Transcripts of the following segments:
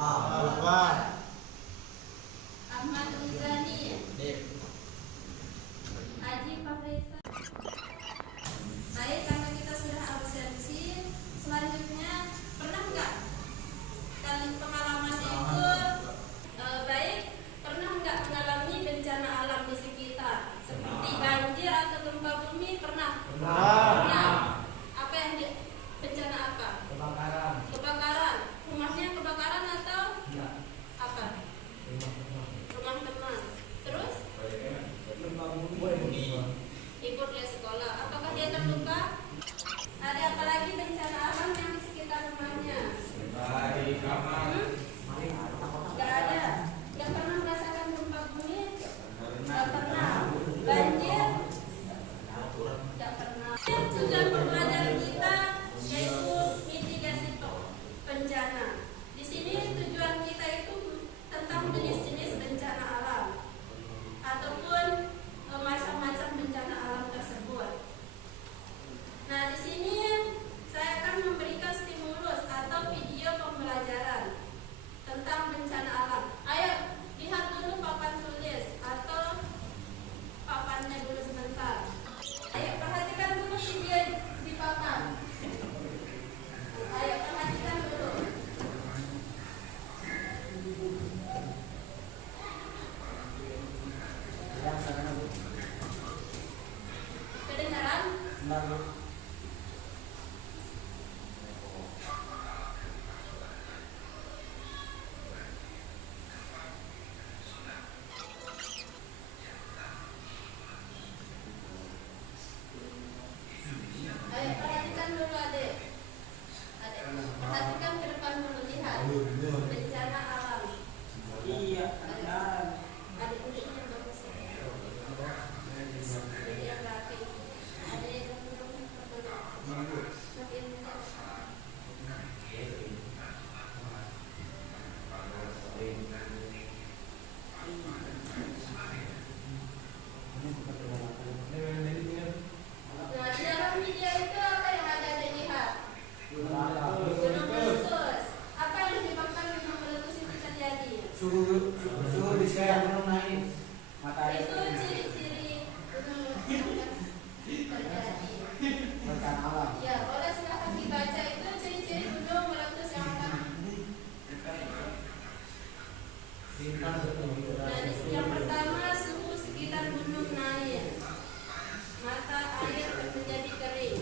Ahmad Rizani, Aji Fahresa. Baik, karena kita sudah absensi, selanjutnya pernah nggak dalam pengalaman itu baik pernah nggak mengalami bencana alam di sekitar seperti banjir atau gempa bumi? Pernah. Apa yang bencana apa? Kebakaran. Rumahnya kebakaran atau apa? Rumah teman. Terus ikut dia sekolah. Apakah dia terluka? Ada apa lagi bencana alam yang di sekitar rumahnya? Gak ada. Yang pernah merasakan gempa bumi? Gak pernah. Banjir? Gak pernah. Tujuan pembelajaran kita yaitu mitigasi bencana. Di sini tujuan kita itu tentang jenis-jenis bencana alam ataupun macam-macam bencana alam tersebut. Nah, di sini saya akan memberikan stimulus atau video pembelajaran tentang bencana alam. Ayo, lihat dulu papan tulis atau papannya dulu sebentar. Ayo, perhatikan dulu video di papan. Ayo, perhatikan dulu. Kedengaran? Ayo, perhatikan dulu adik. Adik, perhatikan ke depan dulu, lihat bencana alam. Iya, Adik duduknya bagus. Duduk yang rapi. Adik duduknya duduk. Makin dekat. Nah, di dalam video itu apa yang ada dilihat? Gunung meletus. Apa yang menyebabkan gunung meletus itu terjadi? suhu di sekitar gunung naik. Matahari Itu ciri-ciri gunung meletus terjadi. bencana alam. Ya, boleh silakan dibaca itu ciri-ciri gunung meletus yang akan. Nah, yang pertama suhu sekitar gunung naik. Mata air menjadi kering.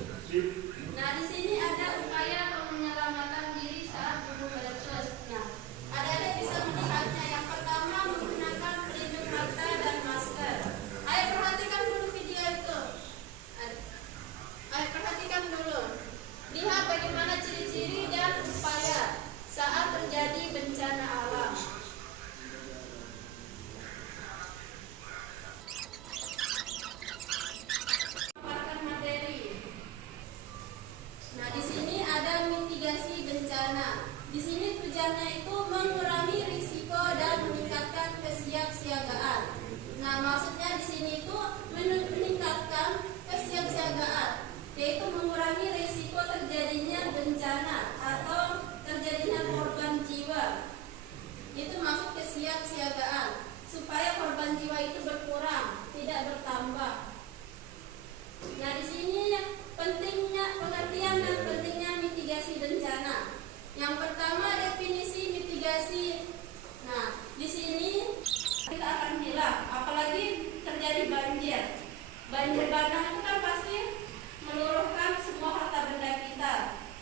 Nah, di sini ada upaya penyelamatan diri saat gunung meletus. Nah, adik-adik bisa melihatnya. Yang pertama menggunakan pelindung mata dan masker. Ayo perhatikan dulu video itu. Ayo perhatikan dulu. Lihat bagaimana ciri-ciri dan upaya saat terjadi bencana alam. Paparkan materi. Nah, di sini ada mitigasi bencana. Di sini tujuannya itu mengurangi risiko dan meningkatkan kesiapsiagaan. Nah, maksudnya di sini itu meningkatkan kesiapsiagaan, yaitu mengurangi risiko terjadinya bencana atau terjadinya korban jiwa. Itu maksud kesiapsiagaan, supaya korban jiwa itu berkurang, tidak bertambah. Nah, di sini pentingnya pengertian dan pentingnya mitigasi bencana. Yang pertama definisi mitigasi. Nah, di sini kita akan bilang, apalagi terjadi banjir. Banjir bandang itu kan pasti meluruhkan semua harta benda kita,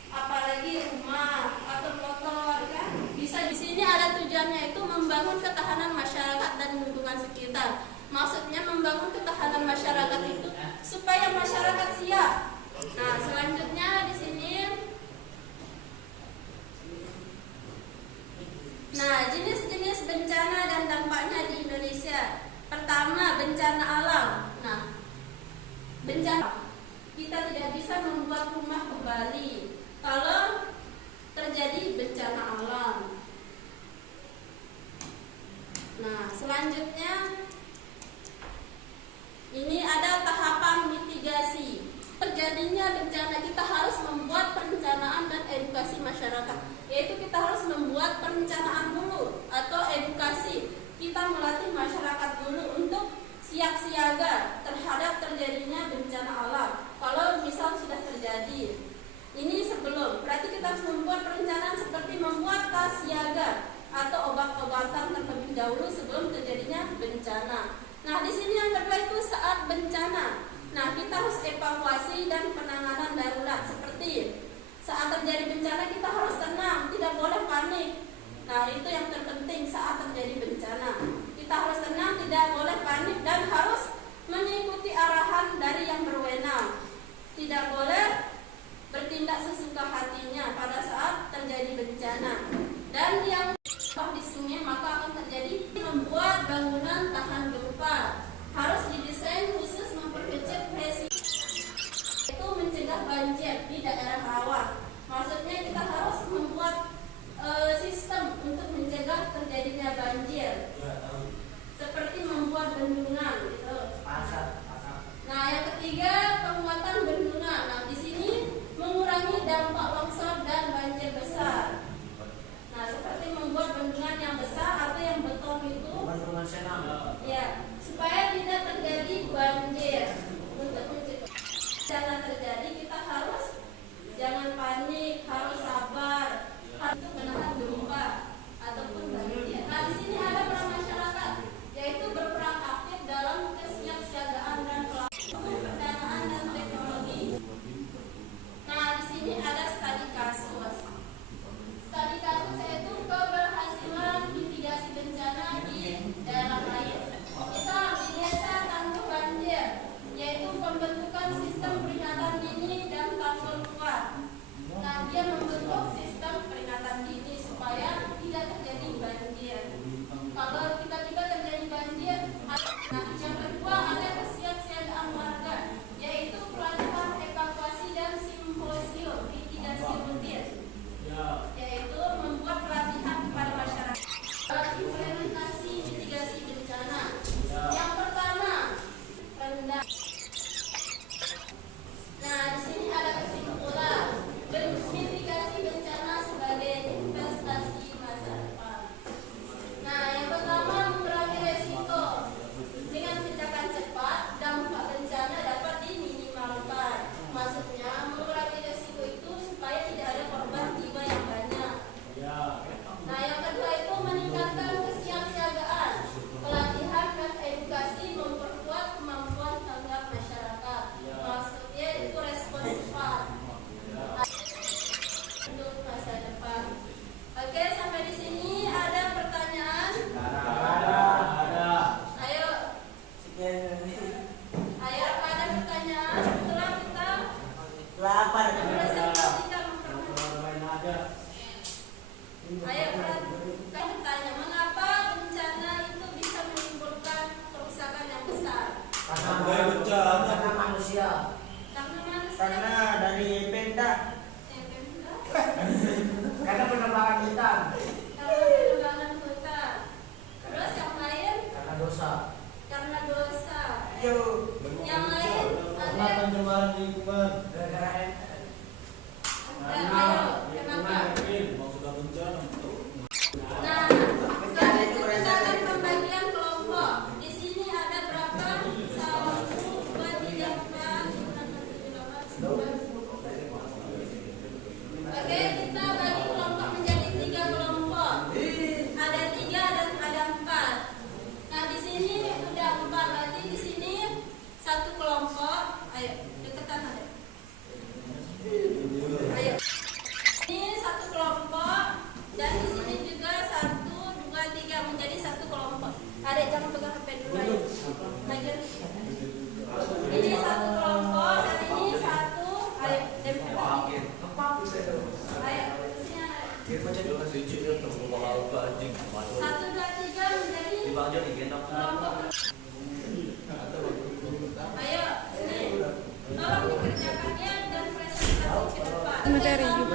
apalagi rumah atau motor kan. Bisa di sini ada tujuannya itu membangun ketahanan masyarakat dan lingkungan sekitar. Maksudnya membangun ketahanan masyarakat itu supaya masyarakat siap. Nah, selanjutnya di sini. Nah, jenis-jenis bencana dan dampaknya di Indonesia. Pertama, bencana alam. Nah, bencana kita tidak bisa membuat rumah kembali kalau terjadi bencana alam. Nah, selanjutnya ini ada tahapan mitigasi. Terjadinya bencana kita harus membuat perencanaan dan edukasi masyarakat, yaitu kita harus membuat perencanaan dahulu sebelum terjadinya bencana. Nah, di sini yang kedua itu saat bencana. Nah, kita harus evakuasi dan penanganan darurat. Seperti saat terjadi bencana kita harus tenang, tidak boleh panik. Nah, itu yang terpenting saat terjadi bencana. Kita harus tenang, tidak boleh panik, dan harus mengikuti arahan dari yang berwenang. Tidak boleh bertindak sesuka hatinya pada saat terjadi bencana. Dan yang di sungai maka akan terjadi membuat bangunan tahan gempa. Harus didesain khusus memperkecil resiko itu mencegah banjir di daerah rawan. Maksudnya kita harus membuat sistem untuk mencegah terjadinya banjir. Seperti membuat bendungan gitu. Nah, yang ketiga penguatan bendungan. Nah, di sini mengurangi dampak longsor dan banjir besar. Nah, seperti membuat bendungan yang besar atau yang beton itu. Bendungan senam. Ya, supaya tidak terjadi banjir. Untuk mencegah bencana terjadi kita harus jangan panik, harus sabar, harus menahan gempa ataupun banjir. Nah, di sini ada peran masyarakat, yaitu berperan aktif dalam kesiapsiagaan dan pendanaan dan teknologi. Nah, di sini ada studi kasus. Studi kasus yaitu keberhasilan mitigasi bencana di daerah lain. Misal di desa tanggul banjir, yaitu pembentukan sistem peringatan dini dan tanggul kuat. Nah, dia membentuk sistem peringatan dini supaya tidak terjadi banjir. Kalau tiba-tiba terjadi banjir, nah, yang kedua ada kesiapsiagaan warga, yaitu pelatihan evakuasi dan simposium mitigasi rutin, yaitu membuat pelatihan kepada masyarakat. Implementasi mitigasi bencana. Yang pertama, rendah. Nah, di sini ada kesimpulan. Mitigasi bencana sebagai investasi masa depan. Nah, yang pertama mengurangi resiko. Dengan tindakan cepat, dampak bencana dapat diminimalkan. Maksudnya mengurangi resiko itu supaya tidak ada korban jiwa yang banyak. Nah, yang kedua itu meningkatkan kesiapsiagaan. Pelatihan dan edukasi memperkuat kemampuan tanggap masyarakat. Maksudnya itu respon cepat untuk masa depan. Oke, sampai di sini ada pertanyaan? Ada. Ayo, ada pertanyaan? Setelah kita Lapar. mempresentasikan memperhatikan. Ayo, kan bertanya, mengapa bencana itu bisa menimbulkan kerusakan yang besar? Karena manusia. Karena manusia. Karena dari Pemda. Pemda. Karena penerbangan kita. Karena penerbangan hutan. Terus yang lain? Karena dosa. Karena dosa. Yo. Yang lain ada? Pencemaran lingkungan. Gara-gara Ayo, kenapa? Maksudnya bencana. Nah, selanjutnya kita akan pembagian kelompok. Di sini ada berapa? 1, 2, 3, 4, 5, 6, 7, 8, 9. Oke, kita bagi kelompok menjadi 3 kelompok. Ada 3 dan ada 4. Nah, di sini udah 4, berarti di sini 1 kelompok. Ayo, deketan ada. Ayo. Ini 1 kelompok dan di sini juga 1, 2, 3 menjadi 1 kelompok. Adek jangan pegang HP dulu ayo. Bagian. Ini 1 kelompok dan ini 1. Ayo, dempet lagi. Ayo, kesini Adek. 1, 2, 3 menjadi kelompok. Ayo, ini. Tolong dikerjakannya dan presentasi ke depan. Materi juga.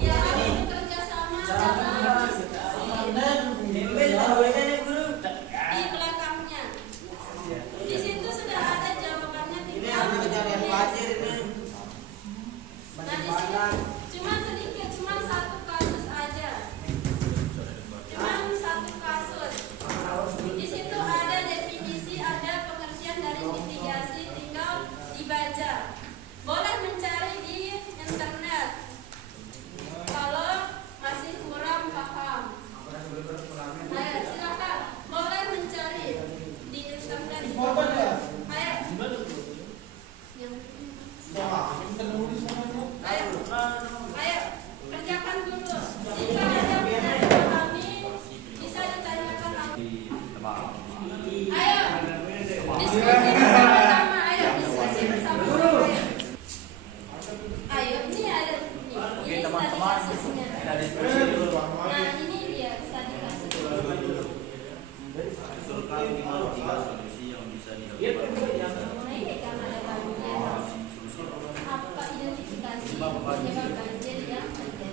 Ya, harus bekerja sama dalam di belakangnya. Di situ sudah ada jawabannya, tinggal menulis. Nah, di sini cuma sedikit, cuma 1 kasus aja. Cuma 1 kasus. Di situ ada definisi, ada pengertian dari mitigasi, tinggal dibaca. Boleh mencari di internet. Ayo silakan, boleh mencari di Instagram. Foto ya? Ayo, Gimana tuh? yang Ayo. ayo kerjakan dulu. Jika ada pertanyaan kami bisa ditanyakan langsung. Ayo, diskusi bersama-sama. Ayo, diskusi bersama-sama. Ayo, ini ada ini studi kasusnya. Nah, ini dia studi kasus. Usulkan 3 solusi yang bisa dilakukan. Nah, ini kan ada banyak. Apa identifikasi penyebab banjir yang terjadi di Jakarta?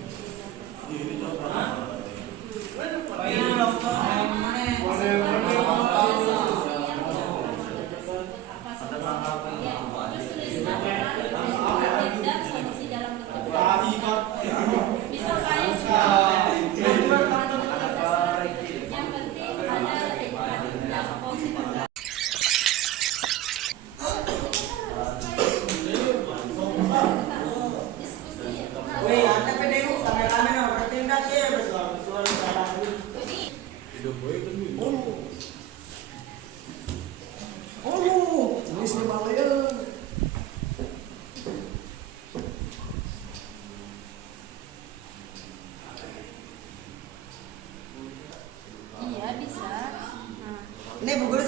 Iya bisa. Nah. Ini Bu Guru.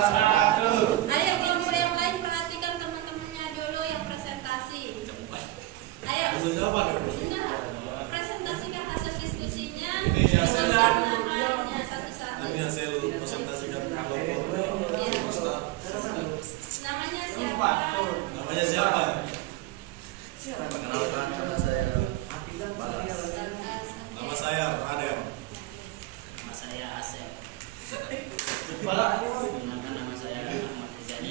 Ayo kelompok yang lain perhatikan teman-temannya dulu yang presentasi. Ayo. Sudah. Presentasikan hasil diskusinya. Tuliskan namanya satu-satu. Ini hasil presentasikan kelompok. Iya. Namanya siapa? Namanya siapa? Perkenalkan nama saya Balas. Nama saya Adem. Nama saya Asep. Perkenalkan nama saya Ahmad Rizani.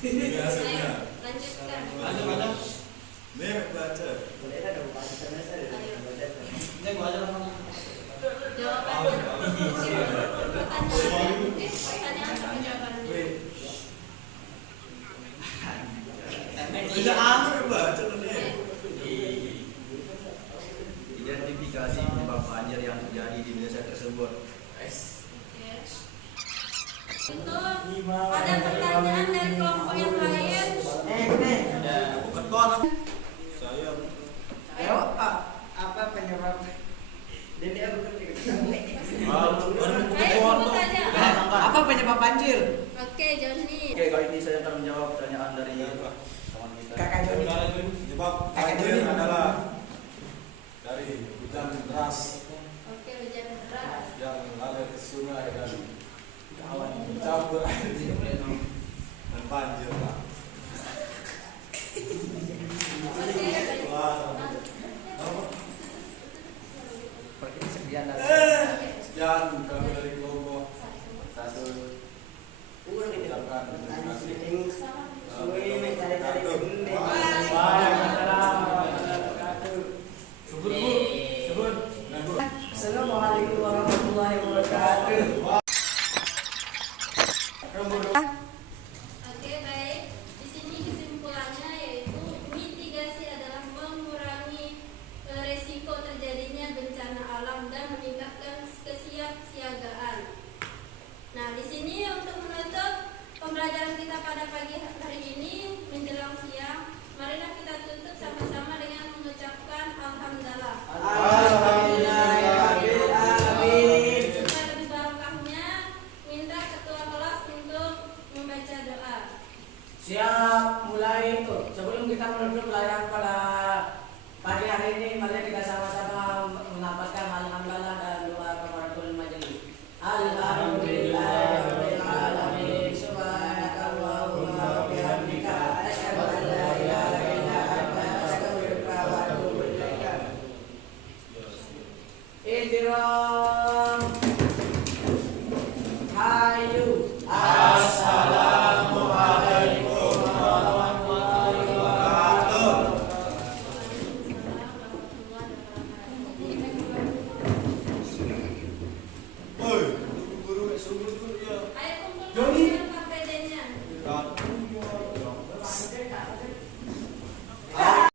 Ini Ayo, hasilnya. lanjutkan. Nih baca. Jawabannya. Pertanyaan sama jawabannya. Tidak anu baca nih. Identifikasi penyebab banjir yang terjadi di desa tersebut. Untuk ada pertanyaan dari kelompok yang lain. Ketua saya. Ayo, apa penyebab? Ayo sebut aja. Apa penyebab banjir? Oke, Joni. Oke, kali ini saya akan menjawab pertanyaan dari kawan kita. Kakak Joni. Penyebab banjir adalah dari hujan deras Oke, hujan deras. yang mengalir ke sungai dan mencampur air dan banjir lah. Oke, baik. Wah, Sekian dari sekian kami dari kelompok 1. Ucapkan terima kasih. Assalamualaikum warahmatullahi wabarakatuh. Oke, baik. Di sini kesimpulannya yaitu mitigasi adalah mengurangi resiko terjadinya bencana alam dan meningkatkan kesiapsiagaan. Nah, di sini untuk menutup pembelajaran kita pada pagi hari ini menjelang siang, marilah kita tutup sama-sama dengan mengucapkan alhamdulillah. Supaya lebih barokahnya, minta ketua kelas untuk membaca doa. Siap, mulai itu. Sebelum kita menutup layanan pada